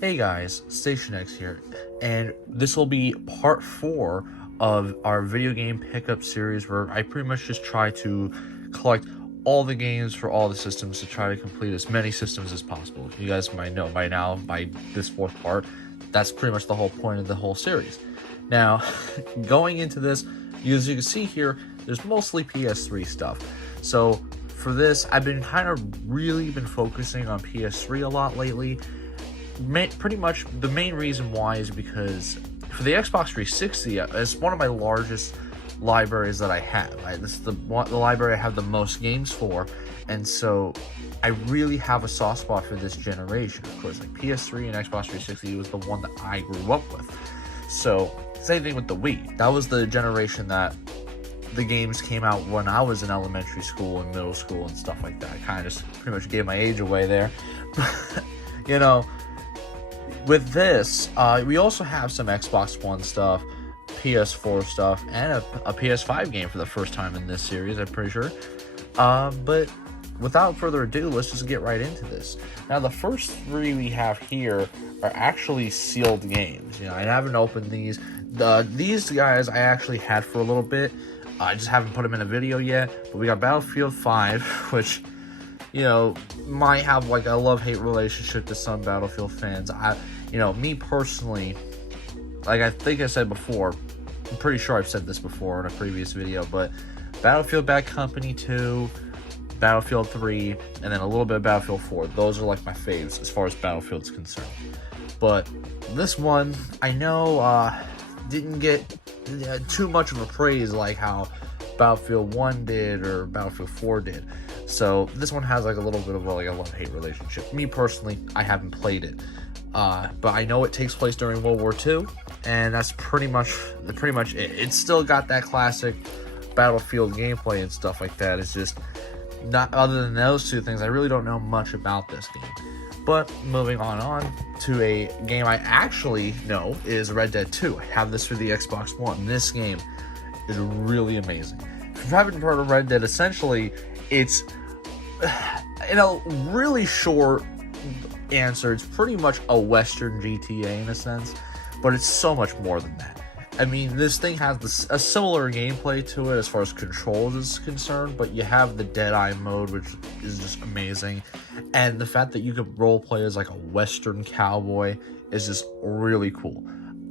Hey guys, Station X here, and this will be part 4 of our video game pickup series where I pretty much just try to collect all the games for all the systems to try to complete as many systems as possible. You guys might know by now, by this 4th part, that's pretty much the whole point of the whole series. Now, going into this, as you can see here, there's mostly PS3 stuff. So for this, I've been really been focusing on PS3 a lot lately. Pretty much the main reason why is because for the Xbox 360, it's one of my largest libraries that I have. This is the library I have the most games for, and so I really have a soft spot for this generation. Of course, like PS3 and Xbox 360 was the one that I grew up with. So same thing with the Wii. That was the generation that the games came out when I was in elementary school and middle school and stuff like that. I kind of just pretty much gave my age away there. you know. With this, we also have some Xbox One stuff, PS4 stuff, and a PS5 game for the first time in this series, I'm pretty sure. But without further ado, let's just get right into this. Now, the first 3 we have here are actually sealed games. I haven't opened these. These guys I actually had for a little bit. I just haven't put them in a video yet. But we got Battlefield 5, which, might have like a love-hate relationship to some Battlefield fans. Me personally, like I think I said before, I'm pretty sure I've said this before in a previous video, but Battlefield Bad Company 2, Battlefield 3, and then a little bit of Battlefield 4. Those are like my faves as far as Battlefield's concerned. But this one, I know, didn't get too much of a praise like how Battlefield 1 did or Battlefield 4 did. So this one has like a little bit of a love-hate relationship. Me personally, I haven't played it. But I know it takes place during World War II, and that's pretty much it. It's still got that classic Battlefield gameplay and stuff like that. It's just not, other than those 2 things, I really don't know much about this game. But moving on to a game I actually know is Red Dead 2. I have this for the Xbox One. This game is really amazing. If you haven't heard of Red Dead, essentially, it's, in a really short answer, it's pretty much a Western GTA in a sense, but it's so much more than that. I mean, this thing has a similar gameplay to it as far as controls is concerned, but you have the Deadeye mode, which is just amazing, and the fact that you could roleplay as like a Western cowboy is just really cool.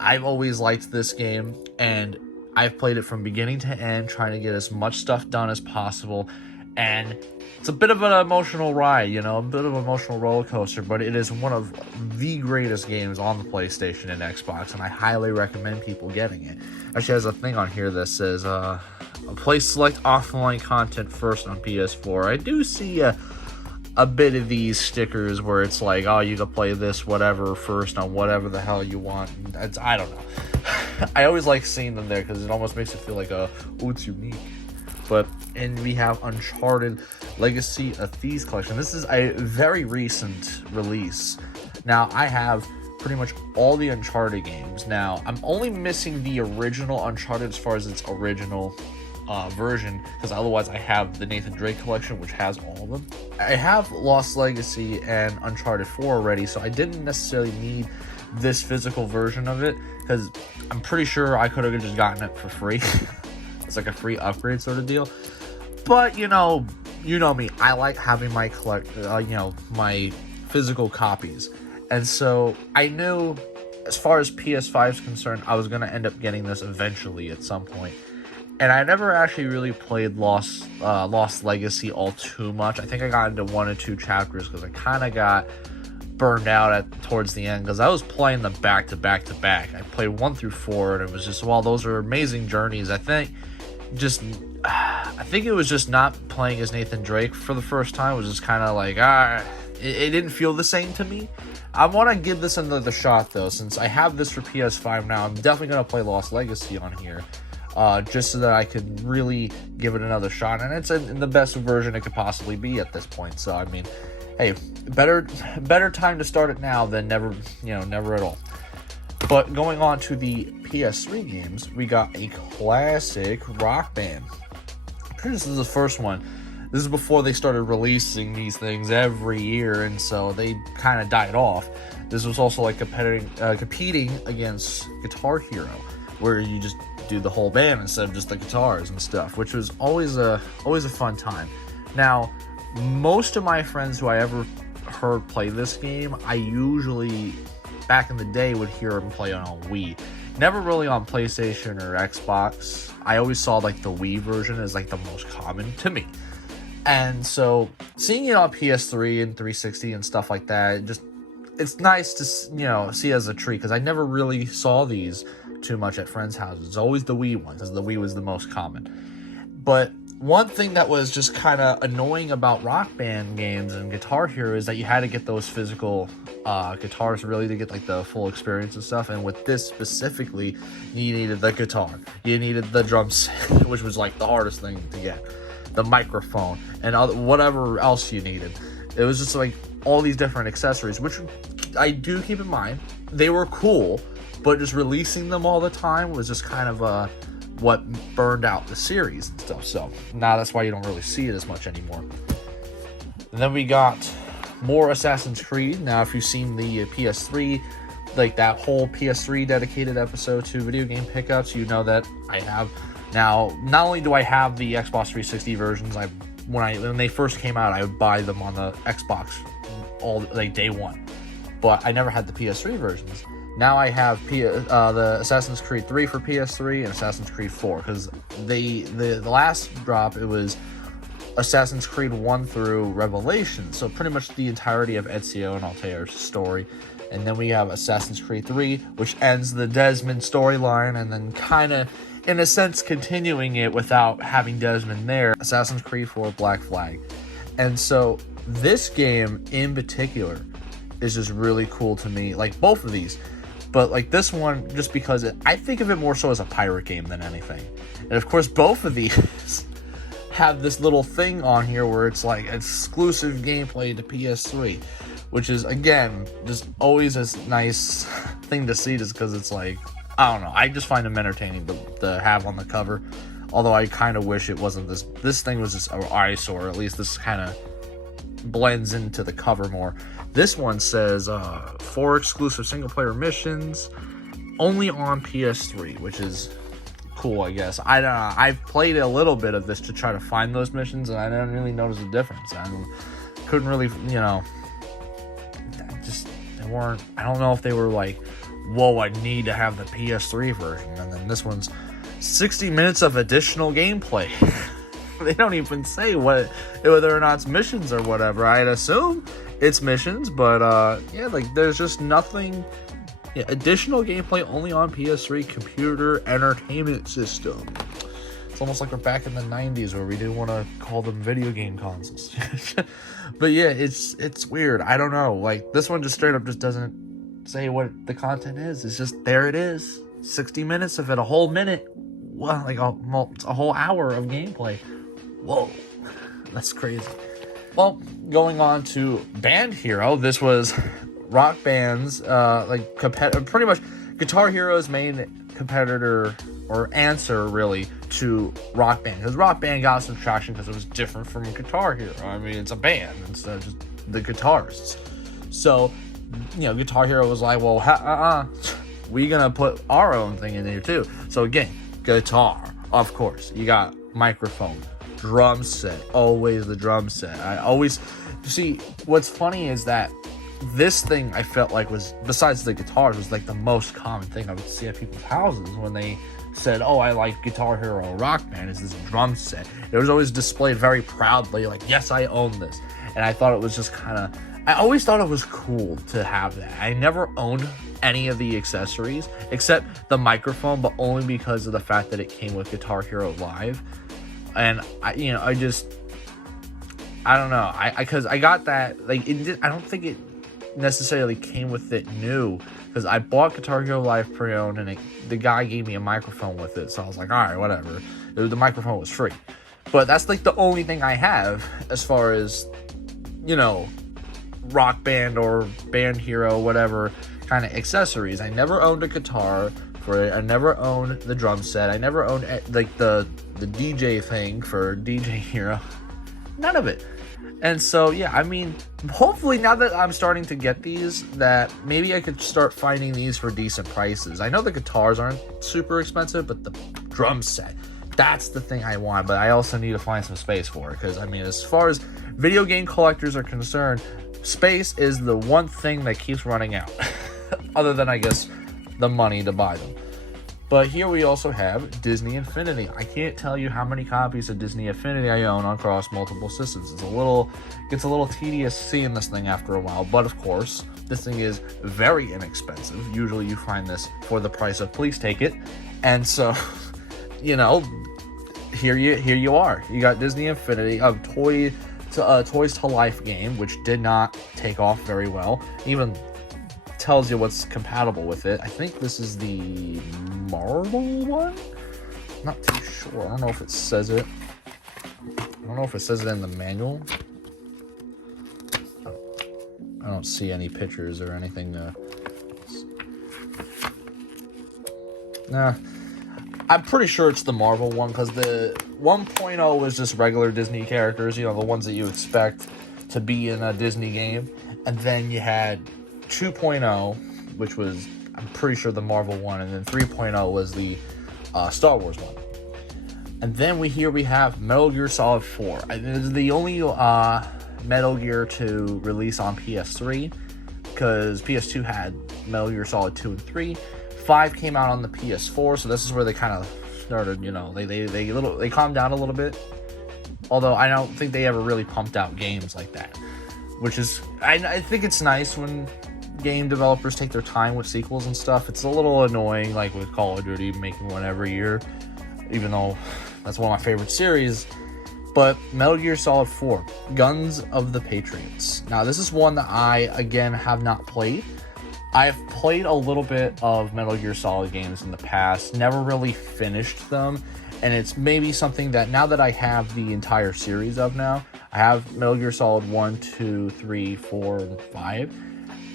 I've always liked this game, and I've played it from beginning to end, trying to get as much stuff done as possible, and it's a bit of an emotional ride, a bit of an emotional roller coaster, but it is one of the greatest games on the PlayStation and Xbox, and I highly recommend people getting it. Actually, has a thing on here that says, play select offline content first on PS4. I do see a bit of these stickers where it's like, oh, you can play this whatever first on whatever the hell you want. I don't know. I always like seeing them there because it almost makes it feel like, it's unique. And we have Uncharted Legacy of Thieves Collection. This is a very recent release. Now, I have pretty much all the Uncharted games. Now, I'm only missing the original Uncharted as far as its original version, because otherwise I have the Nathan Drake collection, which has all of them. I have Lost Legacy and Uncharted 4 already, so I didn't necessarily need this physical version of it, because I'm pretty sure I could have just gotten it for free. It's like a free upgrade sort of deal. But, you know me. I like having my my physical copies. And so I knew, as far as PS5 is concerned, I was going to end up getting this eventually at some point. And I never actually really played Lost Legacy all too much. I think I got into 1 or 2 chapters because I kind of got burned out towards the end, because I was playing them back to back to back. I played 1 through 4, and it was just, while those are amazing journeys, I think it was just not playing as Nathan Drake for the first time. It was just kind of like, it didn't feel the same to me. I want to give this another shot, though. Since I have this for PS5 now, I'm definitely going to play Lost Legacy on here, just so that I can really give it another shot. And it's in the best version it could possibly be at this point. So, I mean, hey, better time to start it now than never, never at all. But going on to the PS3 games, we got a classic Rock Band. This is the first one. This is before they started releasing these things every year, and so they kind of died off. This was also like competing against Guitar Hero, where you just do the whole band instead of just the guitars and stuff, which was always a fun time. Now, most of my friends who I ever heard play this game, I usually back in the day would hear them play on Wii. Never really on PlayStation or Xbox. I always saw like the Wii version as like the most common to me. And so seeing it on PS3 and 360 and stuff like that, it's nice to, you know, see as a treat, because I never really saw these too much at friends' houses. It's always the Wii ones, because the Wii was the most common. But one thing that was just kind of annoying about Rock Band games and Guitar Hero is that you had to get those physical guitars really to get like the full experience and stuff. And with this specifically, you needed the guitar, you needed the drum set, which was like the hardest thing to get, the microphone, and whatever else you needed. It was just like all these different accessories, which I do keep in mind, they were cool, but just releasing them all the time was just kind of what burned out the series and stuff. So now that's why you don't really see it as much anymore. And then we got more Assassin's Creed. Now, if you've seen the PS3, like that whole PS3 dedicated episode to video game pickups, you know that I have. Now, not only do I have the Xbox 360 versions, when they first came out, I would buy them on the Xbox like day one, but I never had the PS3 versions. Now I have the Assassin's Creed 3 for PS3 and Assassin's Creed 4, because the last drop, it was Assassin's Creed 1 through Revelation, so pretty much the entirety of Ezio and Altair's story. And then we have Assassin's Creed 3, which ends the Desmond storyline, and then kind of, in a sense, continuing it without having Desmond there, Assassin's Creed 4 Black Flag. And so this game in particular is just really cool to me, like both of these. But like this one, just because I think of it more so as a pirate game than anything. And of course, both of these have this little thing on here where it's like exclusive gameplay to PS3, which is, again, just always a nice thing to see, just because it's like, I don't know, I just find them entertaining to have on the cover. Although I kind of wish it wasn't this thing was just an eyesore. At least this kind of blends into the cover more. This one says 4 exclusive single player missions only on PS3, which is cool, I guess. I don't know. I've played a little bit of this to try to find those missions, and I didn't really notice a difference. I couldn't really, you know, they weren't. I don't know if they were like, whoa, I need to have the PS3 version. And then this one's 60 minutes of additional gameplay. They don't even say whether or not it's missions or whatever. I'd assume it's missions, but yeah, like there's just nothing. Yeah, additional gameplay only on PS3 computer entertainment system. It's almost like we're back in the 90s where we do want to call them video game consoles. But yeah, it's weird. I don't know. Like this one just straight up just doesn't say what the content is. It's just there it is. 60 minutes of it, a whole minute. Well, like a whole hour of gameplay. Whoa, that's crazy. Well, going on to Band Hero, this was Rock Band's pretty much Guitar Hero's main competitor or answer really to Rock Band, because Rock Band got some traction because it was different from Guitar Hero. I mean, it's a band instead of just the guitarists. So, you know, Guitar Hero was like, well, we gonna put our own thing in there too. So again, guitar, of course. You got microphone, drum set, always the drum set. I always see. What's funny is that this thing I felt like was, besides the guitars, was like the most common thing I would see at people's houses when they said, oh, I like Guitar Hero or Rock Band, is this drum set. It was always displayed very proudly, like, yes, I own this. And I thought it was just kind of, I always thought it was cool to have that. I never owned any of the accessories except the microphone, but only because of the fact that it came with Guitar Hero Live. And I don't know, because I got that, like, I don't think it necessarily came with it new, because I bought Guitar Hero Live pre-owned, and the guy gave me a microphone with it, so I was like, all right, whatever. The microphone was free, but that's like the only thing I have as far as, you know, Rock Band or Band Hero, whatever kind of accessories. I never owned a guitar for it. I never owned the drum set. I never owned like the DJ thing for DJ Hero. None of it. And so, yeah, I mean, hopefully now that I'm starting to get these, that maybe I could start finding these for decent prices. I know the guitars aren't super expensive, but the drum set, that's the thing I want. But I also need to find some space for it, because, I mean, as far as video game collectors are concerned, space is the one thing that keeps running out. Other than, I guess, the money to buy them. But here we also have Disney Infinity. I can't tell you how many copies of Disney Infinity I own across multiple systems. Gets a little tedious seeing this thing after a while, but of course, this thing is very inexpensive. Usually you find this for the price of Please Take It. And so, you know, here you are. You got Disney Infinity, a Toys to Life game, which did not take off very well. Even tells you what's compatible with it. I think this is the Marvel one? Not too sure. I don't know if it says it. I don't know if it says it in the manual. I don't see any pictures or anything. Nah. I'm pretty sure it's the Marvel one, because the 1.0 was just regular Disney characters, you know, the ones that you expect to be in a Disney game. And then you had 2.0, which was, I'm pretty sure, the Marvel one, and then 3.0 was the Star Wars one. And then we have Metal Gear Solid 4. It is the only Metal Gear to release on PS3, because PS2 had Metal Gear Solid 2 and 3. 5 came out on the PS4, so this is where they kind of started, you know, they calmed down a little bit. Although I don't think they ever really pumped out games like that, which is, I think it's nice when game developers take their time with sequels and stuff. It's a little annoying, like with Call of Duty making one every year, even though that's one of my favorite series. But Metal Gear Solid 4, Guns of the Patriots. Now, this is one that I, again, have not played. I've played a little bit of Metal Gear Solid games in the past, never really finished them, and it's maybe something that, now that I have the entire series of now, I have Metal Gear Solid 1, 2, 3, 4, and 5.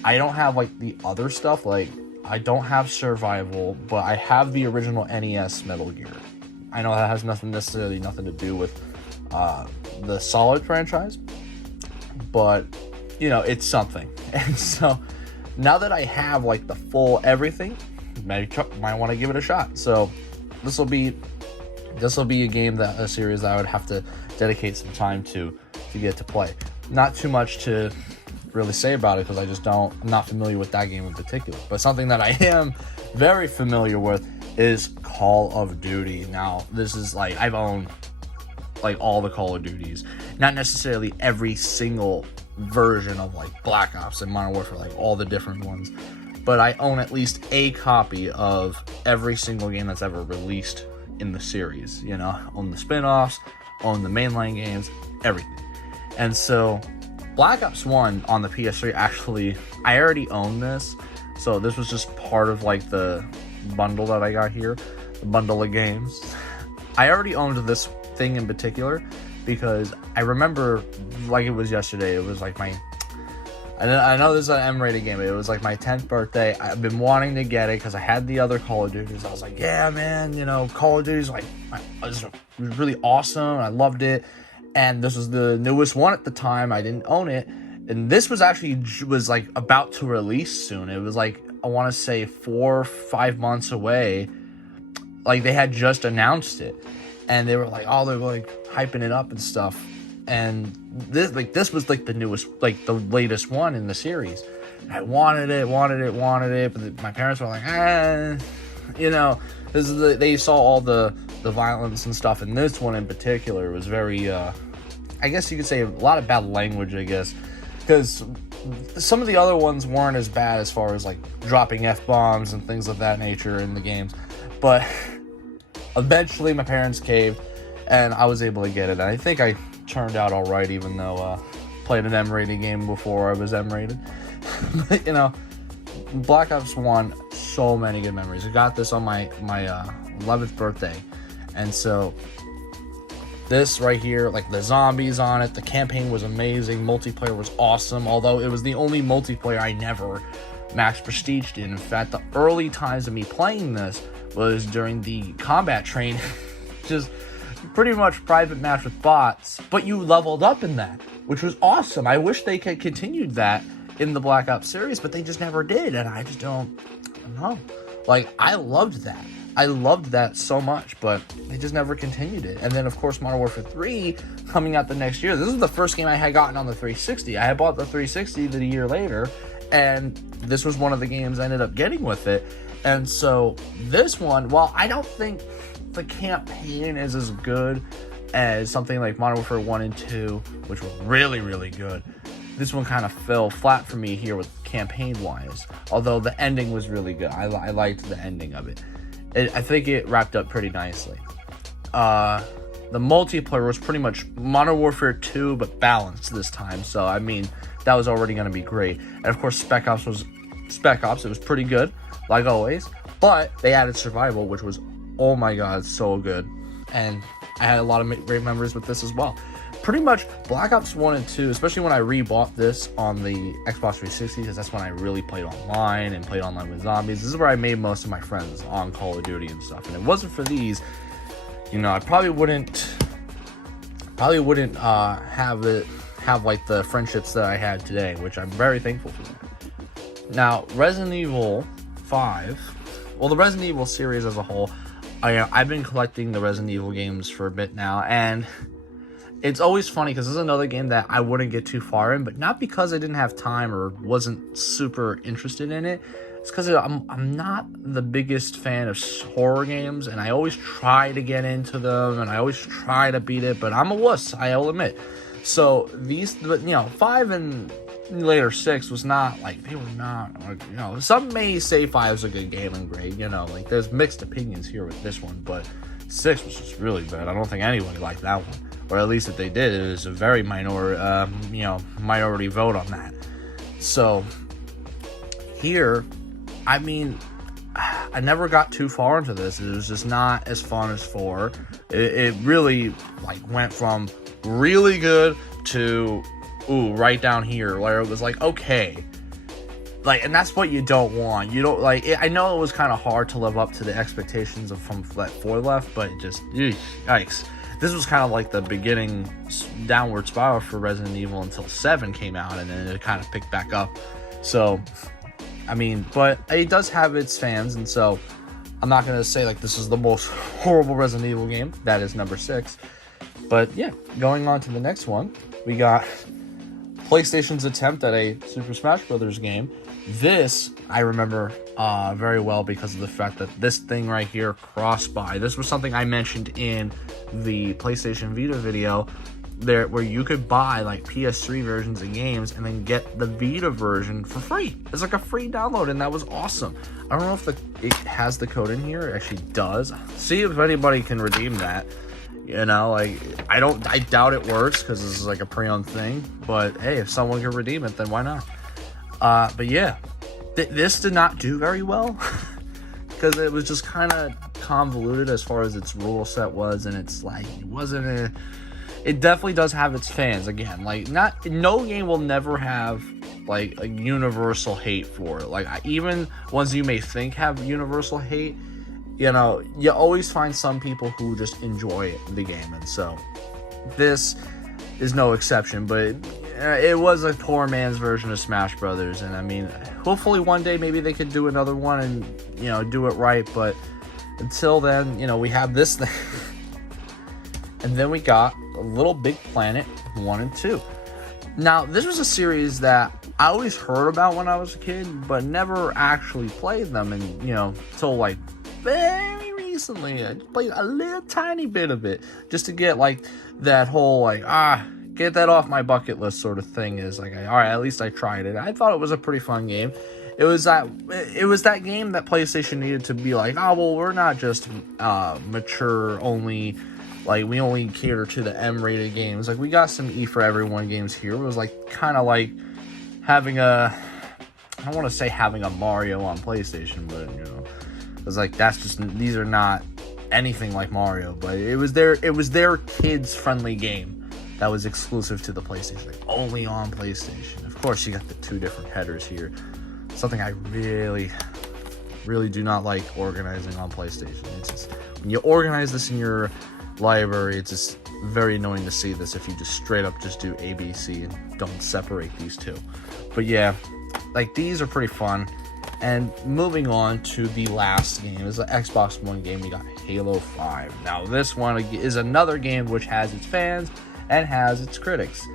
I don't have, like, the other stuff, like, I don't have Survival, but I have the original NES Metal Gear. I know that has nothing to do with the Solid franchise, but, you know, it's something. And so, now that I have, like, the full everything, might want to give it a shot. So, this will be a series that I would have to dedicate some time to get to play. Not too much to really say about it, because I'm not familiar with that game in particular. But something that I am very familiar with is Call of Duty. Now, this is, like, I've owned, like, all the Call of Duties. Not necessarily every single version of, like, Black Ops and Modern Warfare, like, all the different ones. But I own at least a copy of every single game that's ever released in the series. You know, own the spin-offs, own the mainline games, everything. And so, Black Ops 1 on the PS3, actually, I already own this. So this was just part of, like, the bundle that I got here. The bundle of games. I already owned this thing in particular, because I remember, like it was yesterday, it was like I know this is an M-rated game, but it was like my 10th birthday. I've been wanting to get it because I had the other Call of Duties. I was like, yeah, man, you know, Call of Duty's like, it was really awesome. I loved it. And this was the newest one at the time. I didn't own it. And this was like about to release soon. It was like, I want to say 4 or 5 months away. Like, they had just announced it. And they were like, oh, they're like hyping it up and stuff. And this was like the newest, like the latest one in the series. I wanted it, but my parents were like, you know, they saw all the violence and stuff. And this one in particular was very, I guess you could say, a lot of bad language, I guess, because some of the other ones weren't as bad as far as, like, dropping F-bombs and things of that nature in the games. But eventually my parents caved, and I was able to get it. And I think I turned out all right, even though played an M-rated game before I was M-rated. But, you know, Black Ops 1, so many good memories. I got this on my 11th birthday. And so this right here, like, the zombies on it, the campaign was amazing, multiplayer was awesome, although it was the only multiplayer I never max prestiged in. In fact, the early times of me playing this was during the combat train, just pretty much private match with bots, but you leveled up in that. which was awesome. I wish they could continued that in the Black Ops series, but they just never did, and I just don't know. Like, I loved that. I loved that so much, but they just never continued it. And then, of course, Modern Warfare 3 coming out the next year. This was the first game I had gotten on the 360. I had bought the 360 the year later, and this was one of the games I ended up getting with it. And so this one, while I don't think the campaign is as good as something like Modern Warfare 1 and 2, which were really, really good, this one kind of fell flat for me here with campaign-wise. Although the ending was really good. I liked the ending of it. I think it wrapped up pretty nicely. The multiplayer was pretty much Modern Warfare 2, but balanced this time. So, I mean, that was already going to be great. And, of course, Spec Ops. It was pretty good, like always. But they added survival, which was, oh my god, so good. And I had a lot of great memories with this as well. Pretty much Black Ops 1 and 2, especially when I rebought this on the Xbox 360, because that's when I really played online and played online with zombies. This is where I made most of my friends on Call of Duty and stuff. And it wasn't for these, you know, I probably wouldn't have like the friendships that I had today, which I'm very thankful for. Now, Resident Evil 5, well, the Resident Evil series as a whole, I've been collecting the Resident Evil games for a bit now, and it's always funny because this is another game that I wouldn't get too far in, but not because I didn't have time or wasn't super interested in it. It's because I'm not the biggest fan of horror games, and I always try to get into them, and I always try to beat it, but I'm a wuss, I'll admit. So these, you know, 5 and later 6 was not, like, they were not, like, you know, some may say 5 is a good game and great, you know, like, there's mixed opinions here with this one, but 6 was just really bad. I don't think anybody liked that one. Or at least if they did, it was a very minority vote on that. So here, I mean, I never got too far into this. It was just not as fun as 4. It really, like, went from really good to right down here, where it was like, okay, like, and that's what you don't want. You don't, like, I know it was kind of hard to live up to the expectations of from that 4 left, but it just, yikes. This was kind of like the beginning downward spiral for Resident Evil until 7 came out, and then it kind of picked back up. So, I mean, but it does have its fans, and so I'm not going to say, like, this is the most horrible Resident Evil game. That is number 6. But, yeah, going on to the next one, we got PlayStation's attempt at a Super Smash Bros. Game. This, I remember very well because of the fact that this thing right here, cross-buy, this was something I mentioned in the PlayStation Vita video, there where you could buy, like, PS3 versions of games and then get the Vita version for free. It's like a free download, and that was awesome. I don't know if it has the code in here. It actually does. See if anybody can redeem that. You know, like, I doubt it works because this is like a pre-owned thing, but hey, if someone can redeem it, then why not? But yeah, this did not do very well because it was just kind of convoluted as far as its rule set was, and it's like, it definitely does have its fans. Again, like, no game will never have, like, a universal hate for it. Like, even ones you may think have universal hate, you know, you always find some people who just enjoy the game, and so this is no exception. But it was a poor man's version of Smash Brothers, and I mean, hopefully one day maybe they could do another one and, you know, do it right. But until then, you know, we have this thing. And then we got a Little Big Planet 1 and 2. Now, this was a series that I always heard about when I was a kid, but never actually played them, and, you know, till, like, very recently I played a little tiny bit of it just to get, like, that whole, like, get that off my bucket list sort of thing. Is like, all right, at least I tried it. I thought it was a pretty fun game. It was that game that PlayStation needed to be like, oh, well, we're not just mature only, like, we only cater to the M-rated games. Like, we got some E for everyone games here. It was like kind of like having I don't want to say having a Mario on PlayStation, but, you know, it was like, these are not anything like Mario, but it was their kids friendly game that was exclusive to the PlayStation, like, only on PlayStation. Of course, you got the 2 different headers here. Something I really, really do not like organizing on PlayStation. It's just, when you organize this in your library, it's just, very annoying to see this if you just straight up just do A, B, C and don't separate these two. But yeah, like these are pretty fun. And moving on to the last game is the Xbox One game. We got Halo 5. Now this one is another game which has its fans and has its critics.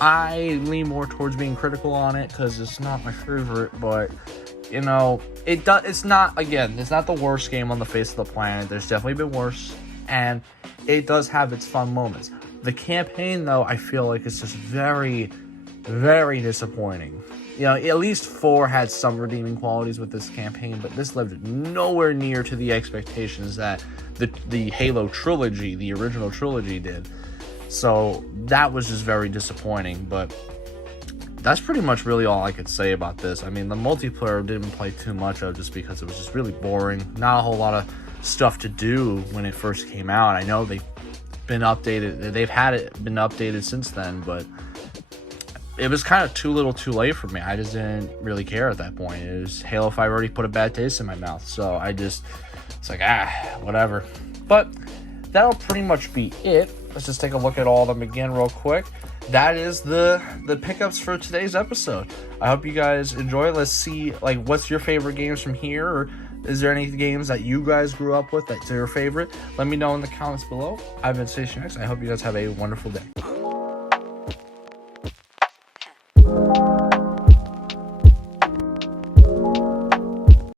I lean more towards being critical on it because it's not my favorite, but you know, it's not the worst game on the face of the planet. There's definitely been worse, and it does have its fun moments. The campaign, though, I feel like it's just very, very disappointing. You know, at least 4 had some redeeming qualities with this campaign, but this lived nowhere near to the expectations that the Halo trilogy, the original trilogy, did. So that was just very disappointing, but that's pretty much really all I could say about this. I mean, the multiplayer didn't play too much of just because it was just really boring. Not a whole lot of stuff to do when it first came out. I know they've been updated. They've had it been updated since then, but it was kind of too little too late for me. I just didn't really care at that point. It was Halo 5 already put a bad taste in my mouth. So it's like, whatever. But that'll pretty much be it. Let's just take a look at all of them again real quick. That is the pickups for today's episode. I hope you guys enjoy. Let's see, like, what's your favorite games from here, or is there any games that you guys grew up with that's your favorite? Let me know in the comments below. I've been Station X. I hope you guys have a wonderful day.